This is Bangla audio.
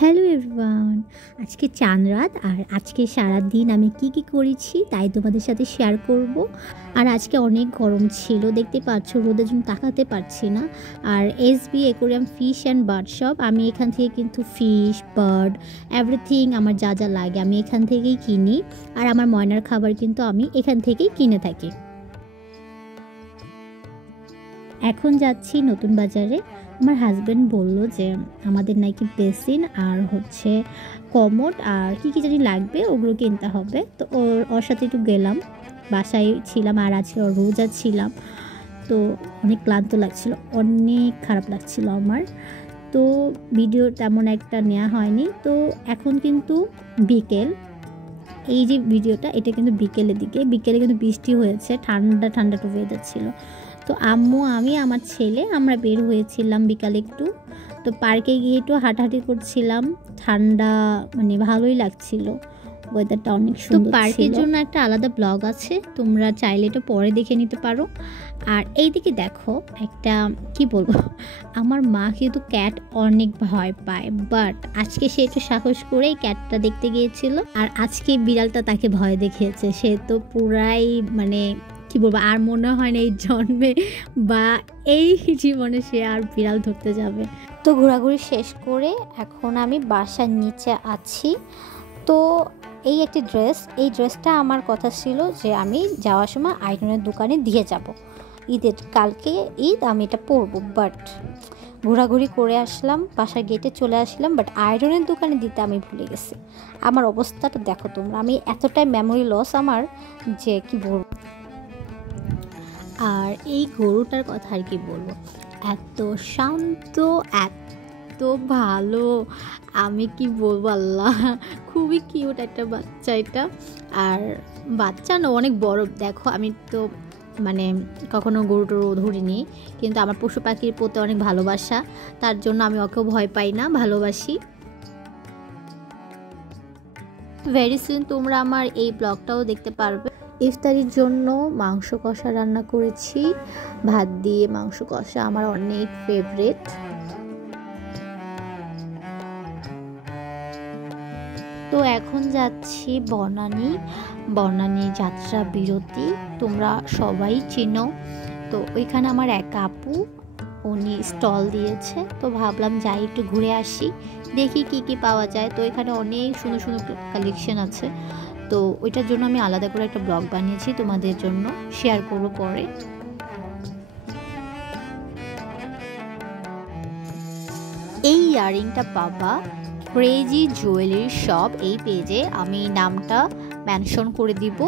হ্যালো এভরিওয়ান, আজকে চাঁদ রাত আর আজকে সারাদিন আমি কি করেছি তাই তোমাদের সাথে শেয়ার করব। আর আজকে অনেক গরম ছিল, দেখতে পাচ্ছ রোদের জন্য তাকাতে পারছি না। আর SB aquarium fish and bird shop, আমি এখান থেকে কিন্তু ফিশ বার্ড এভরিথিং আমার যা যা লাগে আমি এখান থেকেই কিনি। আর আমার ময়নার খাবার কিন্তু আমি এখান থেকেই কিনে থাকি। এখন যাচ্ছি নতুন বাজারে। আমার হাজব্যান্ড বলল যে আমাদের নাকি বেসিন আর হচ্ছে কমোড আর কি জানি লাগবে, ওগুলো কিনতে হবে। তো ওর সাথে একটু গেলাম, বাসায় ছিলাম আর আজকে ওর রোজা ছিলাম, তো অনেক ক্লান্ত লাগছিল, অনেক খারাপ লাগছিল আমার। তো ভিডিও তেমন একটা নেওয়া হয়নি। তো এখন কিন্তু বিকেল, এই যে ভিডিওটা এটা কিন্তু বিকেলের দিকে, বিকেলে কিন্তু বৃষ্টি হয়েছে, ঠান্ডা ঠান্ডা একটু ওয়েদার ছিল। তো আম্মু আমি আমার ছেলে আমরা বের হয়েছিলাম বিকালে একটু, তো পার্কে গিয়ে একটু হাঁটাহাঁটি করছিলাম, ঠান্ডা মানে ভালোই লাগছিল, ওয়েদারটা অনেক সুন্দর। তো পার্কের জন্য একটা আলাদা ব্লগ আছে, তোমরা চাইলে এটা পরে দেখে নিতে পারো। আর এইদিকে দেখো একটা কি বলবো, আমার মা কিন্তু ক্যাট অনেক ভয় পায়, বাট আজকে সে একটু সাহস করে ক্যাটটা দেখতে গিয়েছিল। আর আজকে বিড়ালটা তাকে ভয় দেখিয়েছে, সে তো পুরাই মানে কি বলবো, আর মনে হয় না এই জন্মে বা এই জীবনে সে আর বিড়াল ধরতে যাবে। তো ঘোরাঘুরি শেষ করে এখন আমি বাসার নিচে আছি। তো এই একটি ড্রেস, এই ড্রেসটা আমার কথা ছিল যে আমি যাওয়ার সময় আয়রনের দোকানে দিয়ে যাব, ঈদের কালকে ঈদ আমি এটা পরবো, বাট ঘোরাঘুরি করে আসলাম, বাসার গেটে চলে আসলাম, বাট আয়রনের দোকানে দিতে আমি ভুলে গেছি। আমার অবস্থাটা দেখো তোমরা, আমি এতটাই মেমোরি লস আমার যে কি বলবো। আর এই গরুটার কথা আর কি বলবো, এত শান্ত, এত ভালো, আমি কি বলবো আল্লাহ, খুবই কিউট একটা বাচ্চা এটা। আর বাচ্চা না, অনেক বড়। দেখো আমি তো মানে কখনো গরুটোর ধরিনি, কিন্তু আমার পশু পাখির প্রতি অনেক ভালোবাসা, তার জন্য আমি ওকেও ভয় পাই না, ভালোবাসি। ভেরি সুন তোমরা আমার এই ব্লগটাও দেখতে পারবে। ইফতারির জন্য মাংস কষা রান্না করেছি, ভাত দিয়ে মাংস কষা আমার অনেক ফেভারিট। তো এখন যাচ্ছি বনানী যাত্রা বিরতি, তোমরা সবাই চিনো। তো ওইখানে আমার এক আপু, উনি স্টল দিয়েছে, তো ভাবলাম যাই একটু ঘুরে আসি, দেখি কি পাওয়া যায়। তো এখানে অনেক সুন্দর সুন্দর কালেকশন আছে, তো ওইটার জন্য আমি আলাদা করে একটা ব্লগ বানিয়েছি, তোমাদের জন্য শেয়ার করবো পরে। এই ইয়াররিংটা পাবা ক্রেজি জুয়েলারি শপ, এই পেজে আমি নামটা মেনশন করে দিব।